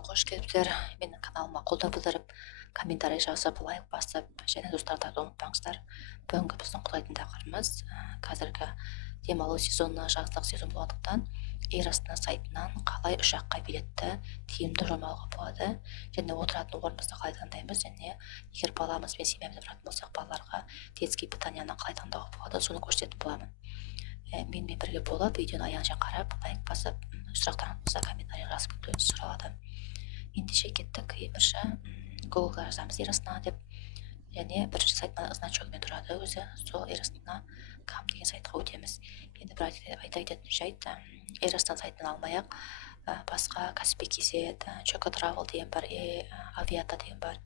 Қош келіпсіздер. Менің каналыма қолдау білдіріп, комментарий жазып, лайк басып, және достарды ұмытпаңыздар. Бүгінгі біздің құлайтын тақырыбымыз қазіргі демалу сезоны жаздық сезон болғандықтан Эйр Астана сайтынан қалай ұшаққа билетті тиімді жолдауға болады, және отыратын орнымызды қалай таңдаймыз, және егер баламыз бен семьямызбен тұратын болсақ, балаларға детский питаниені қалай таңдауға болады, соны көрсететін боламын. Менімен бірге болып, видеоны аяғына қарап, лайк басып, сұрақтарыңыз болса комментарий жазып кетуіңізді сұралады. Ендеше кеттік. Бірінші Google жазамыз Эйр Астана деп, және бірінші сайтына значогымен тұрады өзі, сол Эйр Астана кам деген сайтқа өтеміз. Енді бір айта кететін жайт, Эйр Астана сайтынан алмай-ақ басқа Каспий KZ, Чоко Travel деген бар, Авиата деген бар,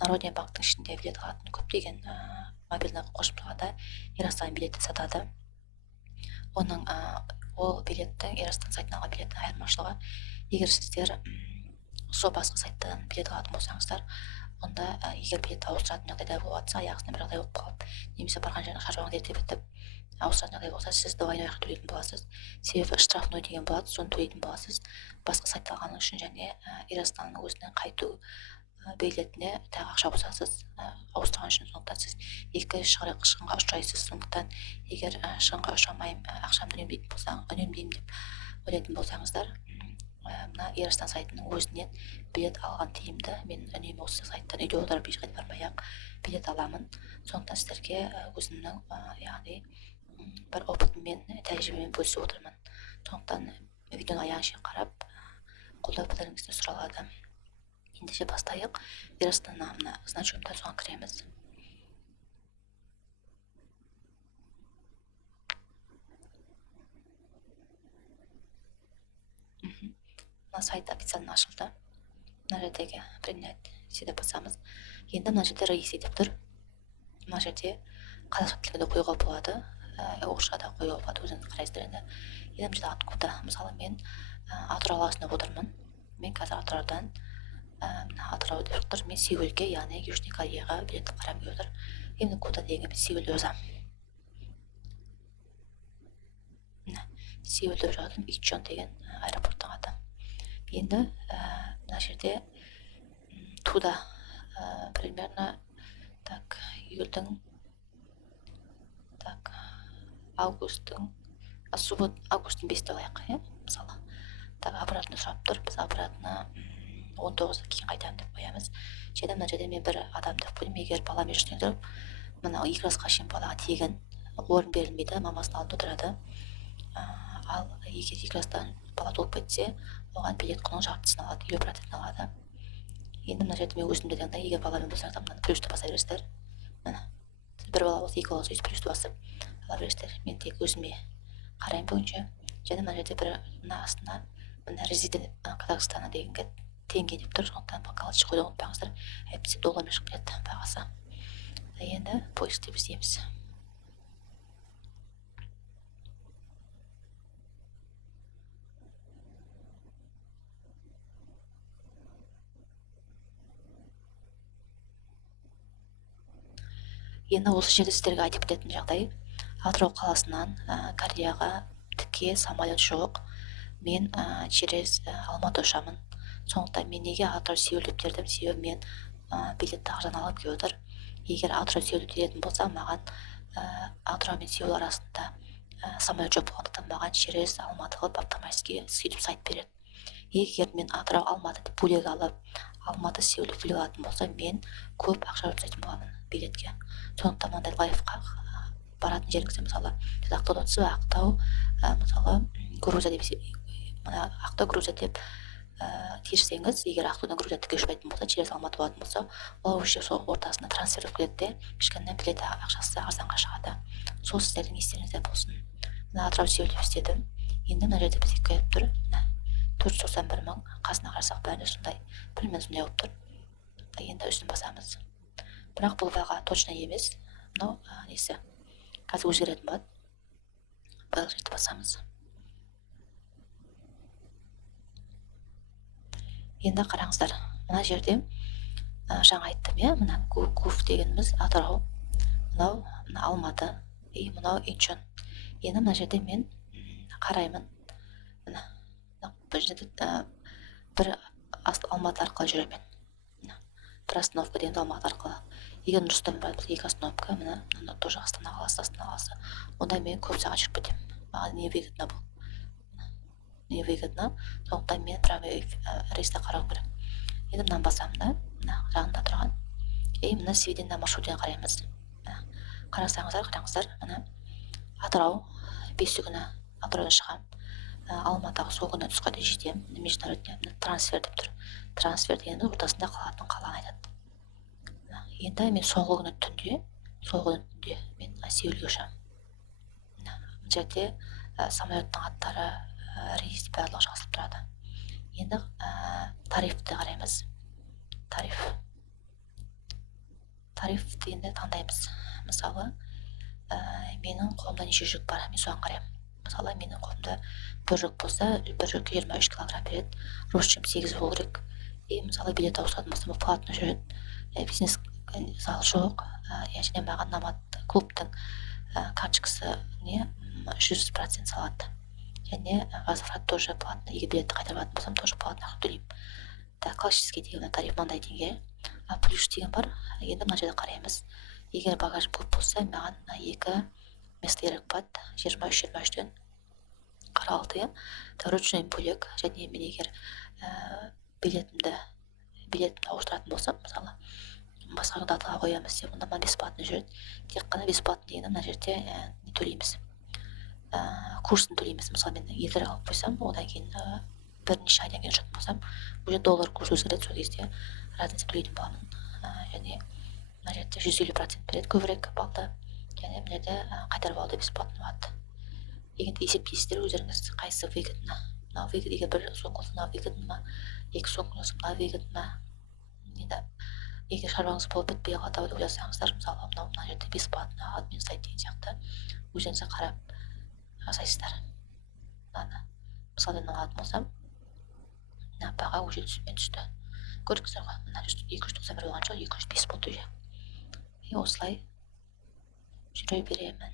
Народный банктың ішінде билет алатын көптеген мобильный қосымшаларда Эйр Астана билетті сатады. Оның ол билеттің Эйр Астана сайтынан алған билеттің айырмашылығы, егер сіздер сол басқа сайттан билет алатын болсаңыздар, онда егер билет ауыстыратын жағдайда болыватса, аяғысында бір жағдай болып қалып, немесе барған жеріңіз шаруаңыз ерте бітіп ауыстыратын жағдай болса, сіз двойной ақы төлейтін боласыз. Себебі штрафной деген болады, соны төлейтін боласыз басқа сайтта алғаныңыз үшін, және Эйр Астананың өзінің қайту билетіне тағы ақша қосасыз ауыстырған үшін. Сондықтан сіз екі шығынға ұшырайсыз. Сондықтан егер шығынға ұшырамаймын, ақшамды үнемдеймін деп ойлайтын болсаңыздар, мына Эйр Астана сайтының өзінен билет алған тиімді. Мен үнемі осы сайттан үйде отырып ешқайда бармай-ақ билет аламын. Сондықтан сіздерге өзімнің яғни бір опытыммен, тәжірибемен бөлісіп отырмын. Сондықтан видеоны аяғына шейін қарап, қолдау білдіріңізді сұралады. Ендеше бастайық. Эйр Астана мына значогымда соған кіреміз. Мына сайт официально ашылды. Мына жердегі принять сүйдеп басамыз. Енді мына жерде регистр деп тұр. Мына жерде қазақша тілінде қоюға болады, орысша да қоюға болады, өзіңіз қарайсыздар. Енді мына жерде откуда, мысалы мен Атырау қаласында отырмын. Мен қазір Атыраудан Атырау деп тұр. Мен Сеулге, яғни Южный Кореяға билет қарап келіп отыр. Енді куда дегенге Сеулде жазамын. Сеулде жаздым, Ичон деген аэропорттың аты. Енді мына жерде туда примерно так июльдің августтың 5-те алайық, мысалы. Так, аппаратны сұрап тұр. Біз аппаратны 19-да кейін қайтамын деп қоямыз. Және мына жерде мен бір адам деп қойдым. Егер балам ешкім тұрып, мына 2 жасқа шейін балаға тегін орын берілмейді, мамасының алдында отырады. Ал егер 2 жастан бала толып кетсе, оған билет құнының жартысын алады, 50% алады. Енді мына жерде мен өзімде таңдай, егер баламен болсаңыздар, мынаны плюсті баса бересіздер. Бір бала болса, 2 бала болса, плюсті басып ала бересіздер. Мен тек өзіме қараймын бүгінше. Және мына жерде бір мына астына мына резидент Казахстана дегенге теңге деп тұр. Сондықтан галочка қойды ұмытпаңыздар. Әйтпесе доллармен шығып кетеді бағасы. Енді поиск деп іздейміз. Енді осы жерде сіздерге айтып кететін жағдай, Атырау қаласынан Кореяға тіке самолет жоқ. Мен через Алматы ұшамын. Сондықтан мен неге Атырау Сеул деп тердім? Себебі мен билетті ақшадан алып келіп отыр. Егер Атырау Сеул деп болса, маған Атырау мен Сеул арасында самолет жоқ болғандықтан маған через Алматы қылып автоматически сөйтіп сайт береді. Егер мен Атырау Алматы деп бөлек алып, Алматы Сеул деп бөлек алатын болса, мен көп ақша жұмсайтын боламын билетке. Сондықтан мынандай лайфқа баратын жеріңізде, мысалы, сіз Ақтауда отырсыз, Ақтау, мысалы, Грузия деп, Ақтау Грузия деп тиірсеңіз, егер Ақтаудан Грузия тіке ұшпайтын болса, через Алматы болатын болса, ол уже сол ортасында трансфер келеді де, кішкене билет ақшасы арзанға шығады. Сол сіздердің естеріңізде болсын. Мына Атырау Сеул деп істедім. Енді мына жерде бізге келіп тұр. 491 мың, қасына қарасақ бәріне сондай, білмен сондай болып тұр. Енді үстін басамыз. Бірақ бұл баға точно емес. Мынау несі? Қазір өзгеретін болады. Бұл жерді басамыз. Енді қараңыздар. Мына жерде жаңа айттым, мына Гуф дегеніміз Атырау, мынау Алматы, мынау Инчон. Енді мына жерде мен қараймын. Бір жерде бір Алматы арқылы жүремін. Бір остановка дегенде Алматы арқылы. Егер Нұрсұлтан бар болса, 2 остановка, мына тоже Астана қаласы. Онда мен көп сағат жүріп кетемін. Маған невыгодно бұл. Невыгодно. Сондықтан мен прямой рейсті қарау керек. Енді мынаны басамын да, мына жағында тұрған. Мына сведения маршрутын қараймыз. Қараңыздар, мына Атырау 5 күні Атыраудан шығамын. Алматыға сол күні түсқа дейін жетемін. Международный трансфер деп тұр. Трансфер дегенде ортасында қалатын қаланы айтады. Енді мен соңғы күні түнде мен Сеулге ұшамын. Мына жерде самолеттің аттары, рейс барлығы жазылып тұрады. Енді тарифті қараймыз. Тариф дегенде таңдаймыз. Мысалы, менің қолымда неше жүк бар, мен соған қараймын. Мысалы, менің қолымда бір жүк болса, бір жүкке 23 килограмм береді. Росчем 8 болу керек. Мысалы, билет ауысатын болса, платно жүреді. Бизнес зал жоқ. Және маған Номад клубтың карточкасы 100% салады. Және возврат тоже платно. Егер билетті қайтарып алатын болсам, тоже платно ақы төлеймін. Классический деген тариф мынандай теңге. Плюс деген бар. Енді мына жерде қараймыз. Егер багаж көп болса, маған 2 место керек болады. 23-23-тен 46-я. Ручной бөлек. Және мен егер билетімді ауыстыратын болсам, мысалы, басқа датаға қоямыз деп, онда бесплатно жүреді. Тек қана бесплатно дегенде мына жерде не төлейміз? Курсын төлейміз. Мысалы, мен егер алып қойсам, одан кейін бірнеше айдан кейін ұшатын болсам, уже доллар курсы өзгереді, сол кезде разница төлейтін боламын. Және мына жерде 150% береді көбірек балды. Және мына жерде қайтарып алуды бесплатно болады. Егер есептейсіздер өздеріңіз қайсысы выгодно. Мына выгодно, егер бір соң болса, мына выгодно ма, 2 соң болса, мына выгодно ма. Енді егер шаруаңыз болып бітпей қалады деп ойласаңыздар, мысалы, мына жерде бесплатно админ сайт деген сияқты өздеріңіз қарап жасайсыздар. Мысалы, мен алатын болсам, мына баға уже түсті. Көрдіңіздер ғой, мына 291 болған жоқ, 205 болды уже. Осылай жүре беремін.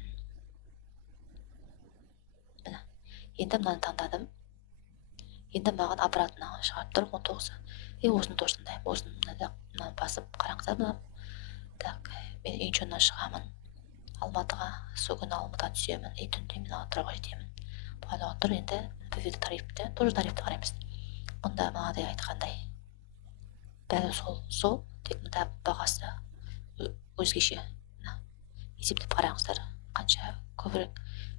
Міне. Енді мынаны таңдадым. Енді маған обратно шығарып тұр 19. Осыны тоже таңдаймын. Осыны басып қараңыздар мына. Так, мен Инчоннан шығамын. Алматыға, сол күні Алматыға түсемін. Түнде мен Атырауға жетемін. Бұлай тұр. Енді бөбек тарифті, тоже тарифті қараймыз. Мұнда мағадай айтқандай. Бәрі сол, тек мұнда бағасы өзгеше. Есептеп қараңыздар, қанша көбірек.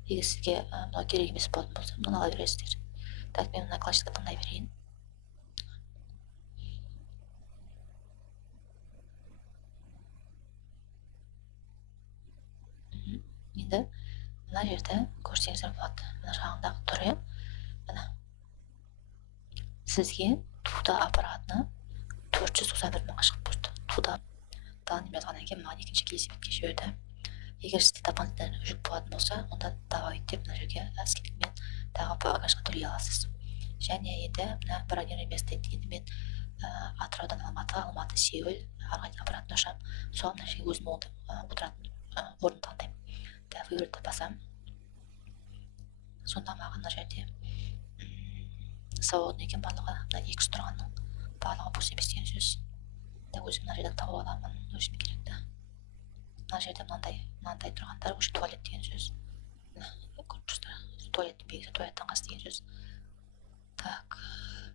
Егер сізге мынау керек емес болатын болса, мұны ала бересіздер. Так, мен мына классикті таңдай берейін. Енді мына жерде көрсеңіздер болады. Мына жағындағы түрі. Сізге туда аппаратына 491 мыңға шығып тұрды. Туда данный жазғаннан кейін маған екінші келесіметке жіберді. Егер сізде дополнительный жүк болатын болса, онда добавить деп мына жерге скидкамен тағы багажға төлей аласыз. Және енді мына бронирование место дегенде мен Атыраудан Алматыға, Алматы Сеул, арқайын аппаратына ұшамын. Соған мына жерге өзім отыратын орын таңдаймын. Выборды басам. Сонда маған мына жерде свободный екен барлығы, мына 200 тұрғанның барлығы бос емес деген сөз. Өзім мына жерден тауып аламын, өзіме керекті. Мына жерде мынандай тұрғандар уже туалет деген сөз. Көріп тұрсыздар, туалеттің белгісі, туалеттің қасы деген сөз. Так,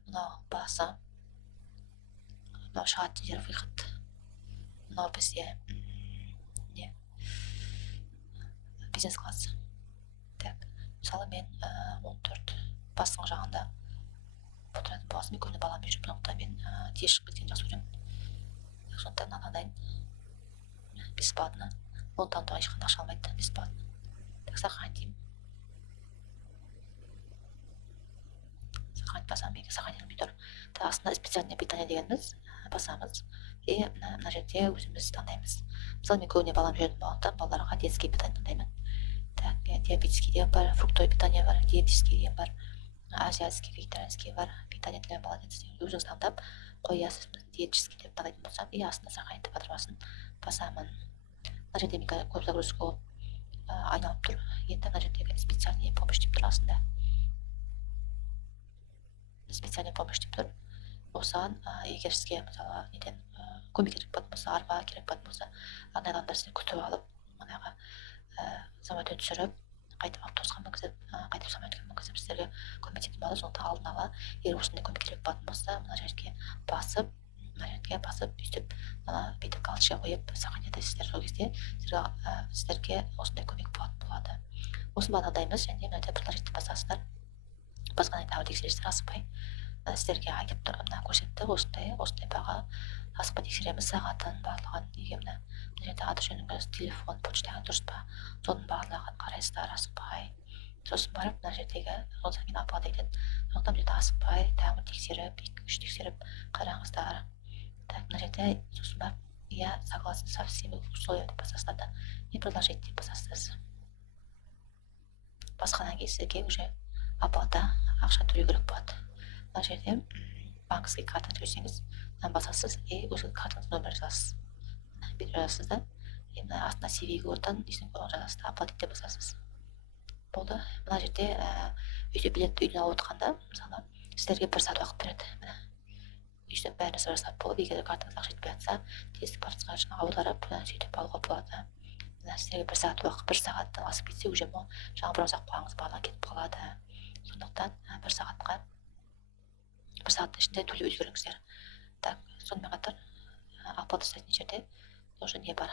мынау басы, мынау шығатын жер выход. Мынау бізде бизнес классы. Так, мысалы мен 14 басының жағында отыратын боласым, көне балам жүріп, сондықтан мен тез шығып кеткен жақсы көремін. Сондықтан мынандайын бесплатно. Оны таңдауға ешқандай ақша алмайды, бесплатно. Так, сохранить деймін. Сохранить басам, егер сохранилмей тұр. Астында специальное питание дегеніміз басамыз. Мына жерде өзіміз таңдаймыз. Мысалы, мен көбіне балам жүретін болғандықтан балаларға детский питание таңдаймын. Так, диабетический деген бар, фруктовое питание бар, диетический деген бар, азиатский, вегетарианский бар, питание для молодец. Өзіңіз таңдап қоясыз. Диетический деп таңдайтын болсам, астында сохранить батырмасын басамын. Мына жерде мен көп загрузка айналып тұр. Енді мына жердегі специальный помощь деп тұр астында. Специальный помощь деп тұр. осыған егер сізге мысалы неден көмек керек болатын болса, арба керек болатын болса, арнайы адамдар сізді күтіп алып манағы самолеттен түсіріп, қайтып автобусқа мінгізіп, қайтып самолетке мінгізіп сіздерге көмектесетін болады. сондықтан алдын ала егер осындай көмек керек болатын болса, мына жерге басып бүйтіп бүйтіп галочка қойып сохранять сол кезде сіздерге осындай көмек болатын болады. Осы бағдардаймыз, және мына жерде продолжить деп басасыздар. Басқадан тағы тексерістер асықпай сіздерге айтып тұр, мына көрсетті осындай баға, асықпай тексереміз сағатын барлығын. Неге мына жерде аты жөніңіз, телефон, почтаңыз дұрыс па, соның барлығын қарайсыздар асықпай. Сосын барып мына жердегі содан кейін апа айтады, сондықтан бұл жерде асықпай тағы тексеріп, 2-3 тексеріп қараңыздар. Так, мына жерде сосын барып я согласен со всеми условиями деп басасыздар да, и продолжить деп басасыз. Басқаннан кейін сізге уже апада ақша төлеу керек болады. Мына жерде банковский карта төлесеңіз, мынаны басасыз и өзіңіздің картаңыздың нөмірін жазасыз. Бүйтіп жазасыз да, мына астына CV-ге отан есімін жазасыз да, оплатить деп басасыз. Болды. Мына жерде өйтіп билетті үйден алып отқанда, мысалы, сіздерге 1 сағат уақыт береді. Міне үйден бәрін жасап болып, егер картаңыз ақша жетпей жатса, тез барысыңа жаңа аударып, сөйтіп алуға болады. Мына сіздерге 1 сағат уақыт, 1 сағаттан асып кетсе, уже жаңа бір ұзақ қойғаныңыз барлығы кетіп қалады. Сондықтан 1 сағаттың ішінде төлеп үлгеріңіздер. Так, сонымен қатар оплата жасайтын жерде тоже не бар,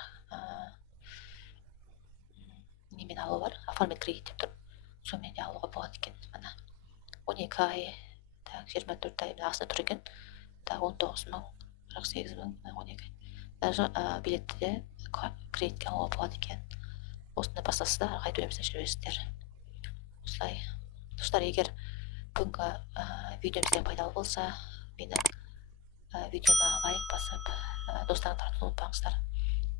немен алу бар, оформить кредит деп тұр. Сонымен де алуға болады екен. Мына 12 ай, 24 ай астында тұр екен. 19 мың, 48 мың, 12 ай. Даже билетті де кредитке алуға болады екен. Осында басасыздар, ағай төлемесін жүресіздер. Осылай. Достар, егер бүгінгі видеом сізге пайдалы болса, менің видеома лайк басып, достарыңызға таратуды ұмытпаңыздар.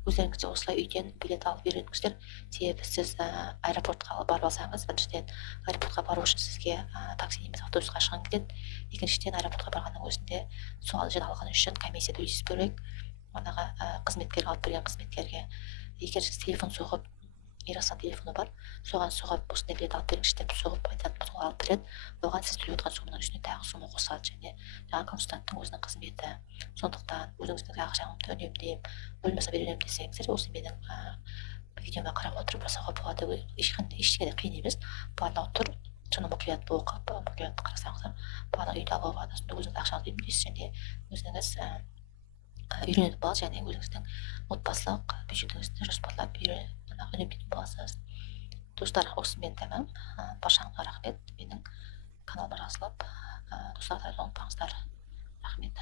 Өздеріңіз де осылай үйден билет алып үйреніңіздер. Себебі сіз аэропортқа барып алсаңыз, біріншіден аэропортқа бару үшін сізге такси немесе автобусқа шығын кетеді. Екіншіден аэропортқа барғанның өзінде сол жиналған үшін комиссия төлейсіз бөлек. Манағы қызметкерге, алып берген қызметкерге, егер сіз телефон соғып, Ирасан телефоны бар, соған соғып осындай билет алып беріңізші деп соғып айтатын болса, ол алып береді. Оған сіз төлеп отырған соманың үстіне тағы сома қосады, және жаңағы консультанттың өзінің қызметі. Сондықтан өзіңіздің ақшаңызды үнемдеп, болмаса беремін десеңіздер, осы менің видеома қарап отырып жасауға болады. Ештеңе де қиын емес. Барлығы тұр. Соны мұқият оқып, мұқият қарасаңыздар, барлығы үйде алуға болады. Сонда өзіңіз ақшаңызды үнемдейсіз, және өзіңіз үйренетін боласыз, және өзіңіздің отбасылық бюджетіңізді жоспарлап үнемдейтін боласыз. Достар, осымен тәмам. Баршаңызға рахмет. Менің каналыма жазылып, достарға ұмытпаңыздар. Рахмет.